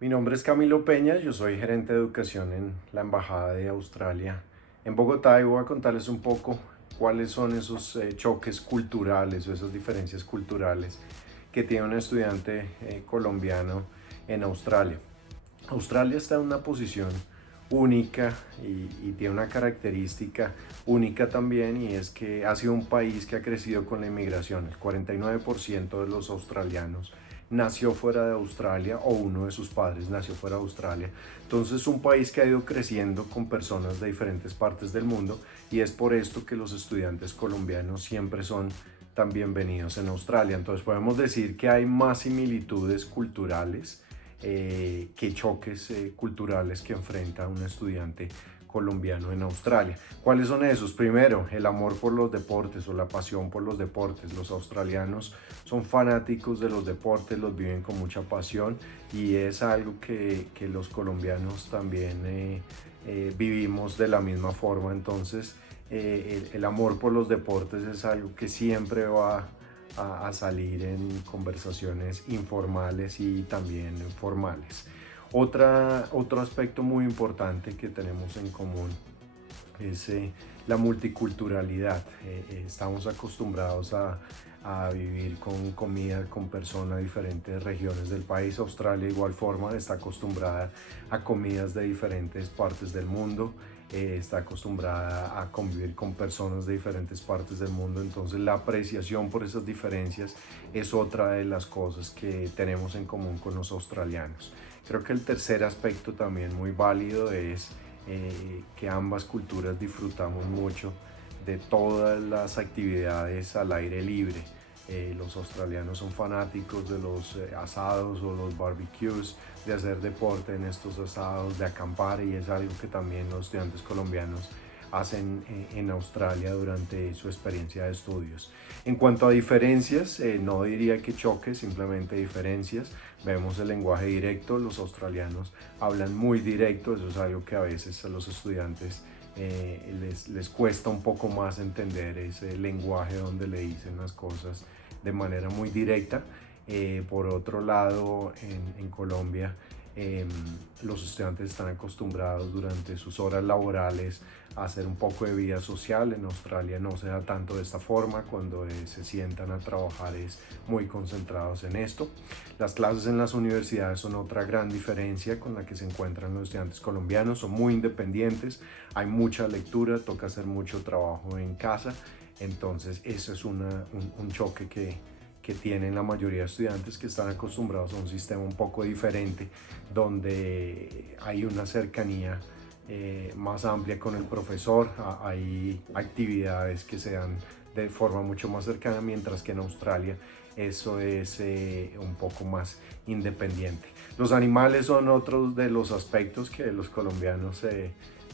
Mi nombre es Camilo Peña, yo soy gerente de educación en la Embajada de Australia en Bogotá y voy a contarles un poco cuáles son esos choques culturales o esas diferencias culturales que tiene un estudiante colombiano en Australia. Australia está en una posición única y tiene una característica única también, y es que ha sido un país que ha crecido con la inmigración. El 49% de los australianos nació fuera de Australia o uno de sus padres nació fuera de Australia. Entonces es un país que ha ido creciendo con personas de diferentes partes del mundo, y es por esto que los estudiantes colombianos siempre son tan bienvenidos en Australia. Entonces podemos decir que hay más similitudes culturales que choques culturales que enfrenta un estudiante colombiano en Australia. ¿Cuáles son esos? Primero, el amor por los deportes o la pasión por los deportes. Los australianos son fanáticos de los deportes, los viven con mucha pasión, y es algo que los colombianos también vivimos de la misma forma. Entonces, el amor por los deportes es algo que siempre va a salir en conversaciones informales y también formales. Otro aspecto muy importante que tenemos en común es la multiculturalidad. Estamos acostumbrados a vivir con comida, con personas de diferentes regiones del país. Australia, igual forma, está acostumbrada a comidas de diferentes partes del mundo. Está acostumbrada a convivir con personas de diferentes partes del mundo. Entonces la apreciación por esas diferencias es otra de las cosas que tenemos en común con los australianos. Creo que el tercer aspecto también muy válido es que ambas culturas disfrutamos mucho de todas las actividades al aire libre. Los australianos son fanáticos de los asados o los barbecues, de hacer deporte en estos asados, de acampar, y es algo que también los estudiantes colombianos hacen en Australia durante su experiencia de estudios. En cuanto a diferencias, no diría que choques, simplemente diferencias. Vemos el lenguaje directo. Los australianos hablan muy directo. Eso es algo que a veces a los estudiantes les cuesta un poco más entender, ese lenguaje donde le dicen las cosas de manera muy directa. Por otro lado, en Colombia, los estudiantes están acostumbrados durante sus horas laborales a hacer un poco de vida social. En Australia no se da tanto de esta forma. Cuando se sientan a trabajar es muy concentrados en esto. Las clases en las universidades son otra gran diferencia con la que se encuentran los estudiantes colombianos. Son muy independientes, hay mucha lectura, toca hacer mucho trabajo en casa. Entonces eso es un choque que tienen la mayoría de estudiantes, que están acostumbrados a un sistema un poco diferente, donde hay una cercanía más amplia con el profesor. Hay actividades que se dan de forma mucho más cercana, mientras que en Australia eso es un poco más independiente. Los animales son otros de los aspectos que los colombianos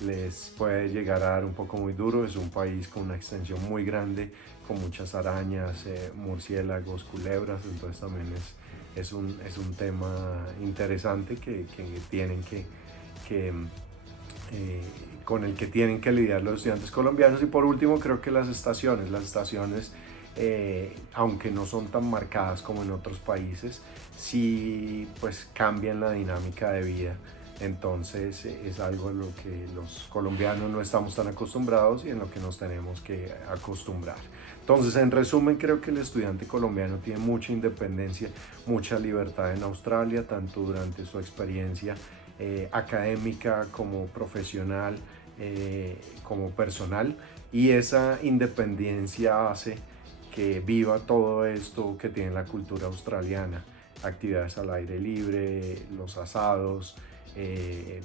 les puede llegar a dar un poco muy duro. Es un país con una extensión muy grande, con muchas arañas, murciélagos, culebras. Entonces también es un tema interesante que tienen que con el que tienen que lidiar los estudiantes colombianos. Y por último, creo que las estaciones, aunque no son tan marcadas como en otros países, sí pues cambian la dinámica de vida. Entonces es algo a lo que los colombianos no estamos tan acostumbrados y en lo que nos tenemos que acostumbrar. Entonces, en resumen, creo que el estudiante colombiano tiene mucha independencia, mucha libertad en Australia, tanto durante su experiencia académica como profesional, como personal, y esa independencia hace que viva todo esto que tiene la cultura australiana: actividades al aire libre, los asados,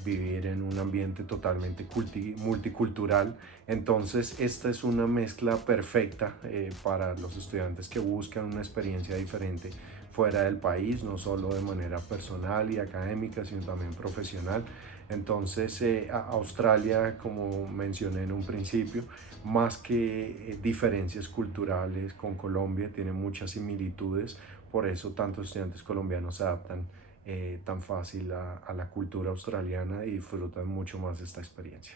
vivir en un ambiente totalmente multicultural. Entonces esta es una mezcla perfecta para los estudiantes que buscan una experiencia diferente fuera del país, no solo de manera personal y académica, sino también profesional. Entonces Australia, como mencioné en un principio, más que diferencias culturales con Colombia, tiene muchas similitudes. Por eso tantos estudiantes colombianos se adaptan tan fácil a la cultura australiana y disfrutan mucho más esta experiencia.